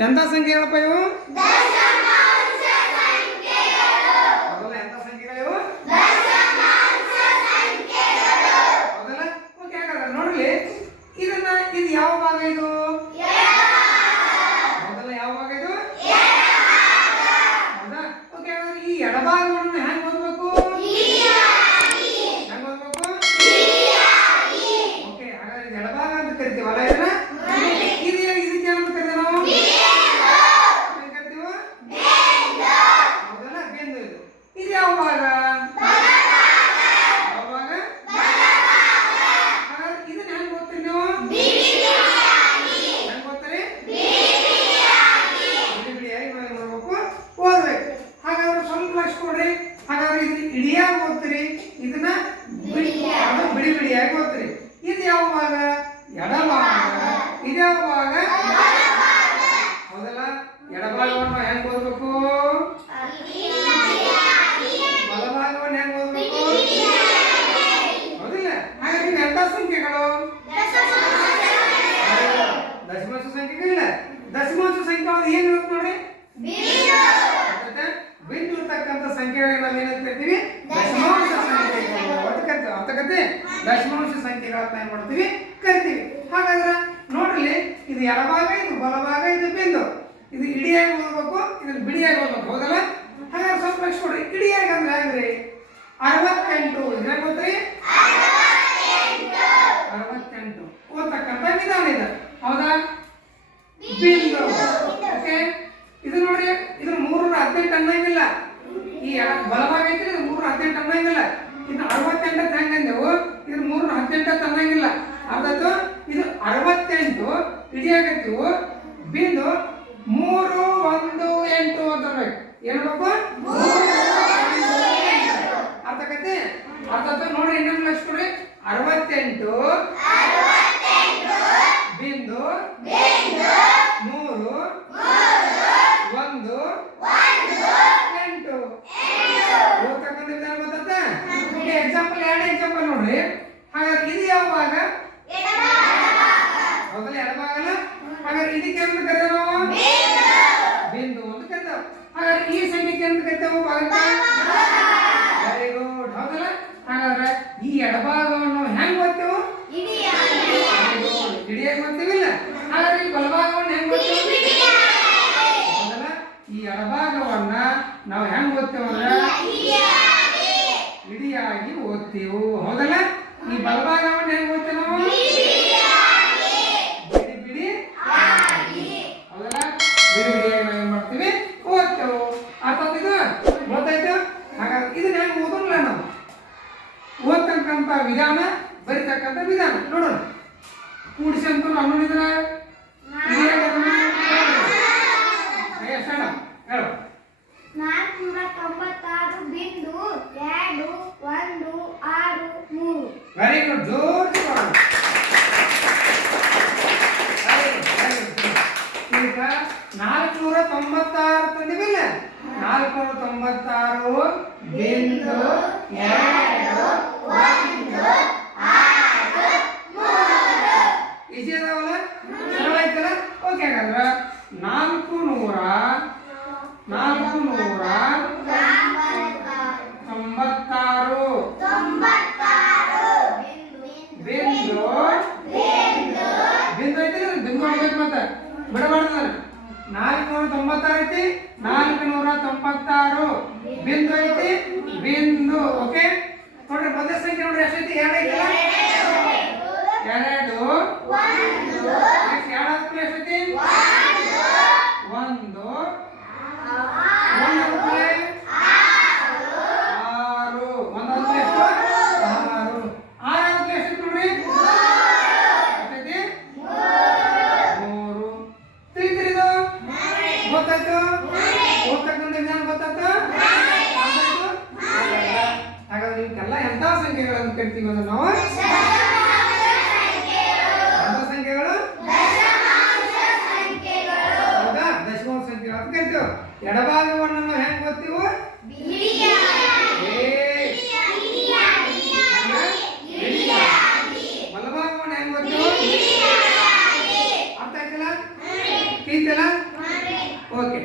ಎಂತ ಸಂಖ್ಯೆ ಹೇಳಪ್ಪ ಇವು? ಎಡಭಾಗವನ್ನು ಎಂತ ಸಂಖ್ಯೆಗಳು ಇವು ಹೌದಲ್ಲ ಓಕೆ ಹಾಗಾದ್ರೆ ನೋಡ್ರಿ ಇದನ್ನ ಇದು ಯಾವ ಭಾಗ ಇದು ಹೌದಲ್ಲ ಯಾವ ಭಾಗ ಇದು ಹೌದಾ ಓಕೆ ಹಾಗಾದ್ರೆ ಈ ಎಡಭಾಗವನ್ನು ಹೆಂಗ್ ಓದ್ಬೇಕು ಹೆಂಗ್ ಓದ್ಬೇಕು ಓಕೆ ಹಾಗಾದ್ರೆ ಇದು ಎಡಭಾಗ ಅಂತ ಕರಿತೀವಲ್ಲ ಇದನ್ನ ಇದು ಏನು- ಇದಕ್ಕೆ ಏನಂತ ಕರಿತೀವಿ ನಾವು ಏನ್ ಕರಿತೀವಿ ಹೌದಲ್ಲ ಬೆಂದು ಇದು ಇದು ಯಾವ ಭಾಗ ಯಾವ ಭಾಗ ಹಾಗಾದ್ರೆ ಇದನ್ನ ಹೆಂಗ್ ಓದ್ತೀರಿ ನೀವು ಹೆಂಗ್ ಓದ್ತೀರಿ ಬಿಡಿ ಬಿಡಿಯಾಗಿ ನಾವೇನ್ ಮಾಡ್ಬೇಕು ಓದ್ಬೇಕು ಹಾಗಾದ್ರೆ ಸ್ವಲ್ಪ ಲಕ್ಷ ಕೊಡ್ರಿ ಹಾಗಾದ್ರೆ ಇದನ್ನ ಇಡಿಯಾಗಿ ಓದ್ತೀರಿ ಇದನ್ನ ಬಿಡಿ ಅದು ಬಿಡಿ ಬಿಡಿಯಾಗಿ ಓದ್ತೀರಿ ಇದು ಯಾವ ಭಾಗ ಎಡಭಾಗ ಇದು ಯಾವ ಭಾಗ ಹೌದಲ್ಲ ಎಡಭಾಗವನ್ನು ಹೆಂಗ್ ಓದ್ಬೇಕು ಬಲಭಾಗವನ್ನು ಹೆಂಗ್ ಓದ್ಬೇಕು ಹೌದಿಲ್ಲ ಹಾಗಾದ್ರೆ ಇವು ಎಂತ ಸಂಖ್ಯೆಗಳು ದಶಮಾಂಶ ಸಂಖ್ಯೆಗಳಿಲ್ಲ ದಶಮಾಂಶ ಸಂಖ್ಯೆ ಇರುತ್ತೆ ನೋಡಿ? ಬಿಂದು ಇರ್ತಕ್ಕಂಥ ಸಂಖ್ಯೆಗಳನ್ನ ಏನಂತ ಕರಿತೀವಿ ದಶಮಾಂಶ ಸಂಖ್ಯೆಗಳು. ಅಂತ ಕರಿತೀವಿ ಅಂತ ಕರಿತೀವಿ ದಶಮಾಂಶ ಸಂಖ್ಯೆಗಳನ್ನ ಏನ್ ಮಾಡ್ತೀವಿ? ಕರಿತೀವಿ. ಹಾಗಾದ್ರೆ ನೋಡ್ರಿ ಇದು ಎಡಭಾಗ ಇದು ಬಲಭಾಗ ಇದು ಬಿಂದು. ಇದು ಇಡಿಯಾಗಿ ಓದ್ಬೇಕು ಇದನ್ನ ಬಿಡಿಯಾಗಿ ಓದ್ಬೇಕು ಹೌದಲ್ಲ? ಹಾಗಾದ್ರೆ ಸ್ವಲ್ಪ ಲಕ್ಷ ಕೊಡ್ರಿ ಇಡಿಯಾಗಿ ಅಂದ್ರೆ ಹೆಂಗ್ರಿ? ಅರವತ್ತೆಂಟು. ಇದ್ರಾಗ ಗೊತ್ತ್ರಿ ಅರವತ್ತೆಂಟು. ಓದ್ತಕ್ಕಂಥ ವಿಧಾನ ಇದೆ. ಹೌದಾ? ಬಿಂದು. ಇದು. ನೋಡಿ ಇದು ಮೂರರ ಹದಿನೆಂಟು ಅನ್ನಂಗಿಲ್ಲ ಈ ಬಲವಾಗೈತಿ ಇದು ಮೂರರ ಹದಿನೆಂಟು ಅನ್ನಂಗಿಲ್ಲ ಇದು ಅರವತ್ತೆಂಟು ಹೆಂಗಂದೆವು ಇದು ಮೂರರ ಹದಿನೆಂಟು ಅನ್ನಂಗಿಲ್ಲ ಅರ್ಧತ್ತು ಇದು ಅರವತ್ತೆಂಟು ಇಡಿಯಾಗತ್ತೀವು ಬಿಂದು ಮೂರು, ಒಂದು, ಎಂಟು ಅಂತ ಹೇಳ್ಬೇಕು ಅರ್ಥ ಅರ್ಥಾತ್ ನೋಡ್ರಿ ಇನ್ನೊಂದು ಲಕ್ಷ ಅರವತ್ತೆಂಟು ಬಿಂದು ಮೂರು ಒಂದು ಎಂಟು ಓದ್ತಕ್ಕಂಥ ವಿಧಾನ ಗೊತ್ತಾತ ಎಕ್ಸಾಂಪಲ್ ಎರಡು ಎಕ್ಸಾಂಪಲ್ ನೋಡ್ರಿ. ಹಾಗಾದ್ರೆ ಇದು ಯಾವ ಭಾಗ? ಹೌದಲ್ಲ ಎಡಭಾಗಲ್ಲ ಹಾಗಾದ್ರೆ ಇದಕ್ಕೆ ಅಂತ ಕರೆದ ನಾವು ಬಿಂದು ಅಂತ ಕರಿತಾವ ಹಾಗಾದ್ರೆ ಈ ಸಂಖ್ಯೆಗೆ ಅಂತ ಕರಿತಾವ ಭಾಗ ವೆರಿ ಗುಡ್ ಹೌದಲ್ಲ? ಹಾಗಾದ್ರೆ ಈ ಎಡಭಾಗವನ್ನು ಹೆಂಗ್ ಓದ್ತೇವೆ ಇಡಿಯಾಗಿ ಓದ್ತೀವಿಲ್ಲ ಹಾಗಾದ್ರೆ ಈ ಬಲಭಾಗವನ್ನು ಹೆಂಗ್ ಓದ್ತೇವೆ ಹೌದಲ್ಲ ಈ ಎಡಭಾಗವನ್ನ ನಾವು ಹೆಂಗ್ ಓದ್ತೇವೆ ಅಂದ್ರೆ ಇಡಿಯಾಗಿ ಓದ್ತೀವಿ ಹೌದಲ್ಲ? ಈ ಬಲಭಾಗವನ್ನು ಹೆಂಗ್ ಓದ್ತೀವಿ ನಾವು? ಬಿಡಿ ಹೌದಲ್ಲ? ಬಿಡಿ ಏನ್ ಮಾಡ್ತೀವಿ? ಹೆಂಗ್ ನಾವು? ಓದ್ತಕ್ಕಂಥ ವಿಧಾನ, ಬರಿತಕ್ಕಂಥ ವಿಧಾನ. ನೋಡೋಣ. ಕೂಡಿಸಿ ಅನ್ನೋದಿದ್ರೆ ಹೇಳು ತೊಂಬತ್ತಾರು ಬಿಂದು ಎರಡು ಒಂದು ಆರು ಮೂರು ಜೋರ್ಜ್ ಈಗ ನಾಲ್ಕುನೂರ ತೊಂಬತ್ತಾರು ತಂದಿವಿಲ್ಲ ನಾಲ್ಕುನೂರ ತೊಂಬತ್ತಾರು ಬಿಂದು ಎರಡು. ಬಿಂದು ಐತಿ ಬಿಂದು ಓಕೆ ನೋಡ್ರಿ ಮೊದಲ ಸಂಖ್ಯೆ ನೋಡ್ರಿ ಎಷ್ಟೈತಿ? ಎರಡು ಐತಲ್ಲ ಎರಡು ನೆಕ್ಸ್ಟ್ ಎರಡು ಹತ್ತು ಎಷ್ಟೈತಿ ಒಂದು ಒಂದು ಹತ್ತು ಆರು ಒಂದು ಹತ್ತು ಎಷ್ಟು ಆರು ಆರು ಹತ್ತು ಎಷ್ಟೈತಿ ನೋಡ್ರಿ ಎಷ್ಟೈತಿ ಮೂರು ತಿಳಿತಿರಿದು ಗೊತ್ತಾಯ್ತು ಓದ್ತಕ್ಕಂಥ ವಿಧಾನ ಗೊತ್ತಾಯ್ತು ಗೊತ್ತಾಯ್ತು? ಹಾಗಾದ್ರೆ ಇವಕ್ಕೆಲ್ಲ ಎಂತ ಸಂಖ್ಯೆಗಳನ್ನು ಕರಿತೀವಿ ಅಂದ್ರೆ ನಾವು ಸಂಖ್ಯೆಗಳು. ಹೌದಾ? ದಶಮಾಂಶ ಸಂಖ್ಯೆಗಳು. ಅಂತ ಕರಿತೀವಿ ಎಡಭಾಗವನ್ನು ನಾವು ಹೆಂಗ್ ಓದ್ತೀವಿ ಏ. ಬಲಭಾಗವನ್ನು ಹೆಂಗ್ ಓದ್ತೀವಿ ಅರ್ಥ ಆಯ್ತಲ್ಲ? ತಿಳಿತಲ್ಲ ಓಕೆ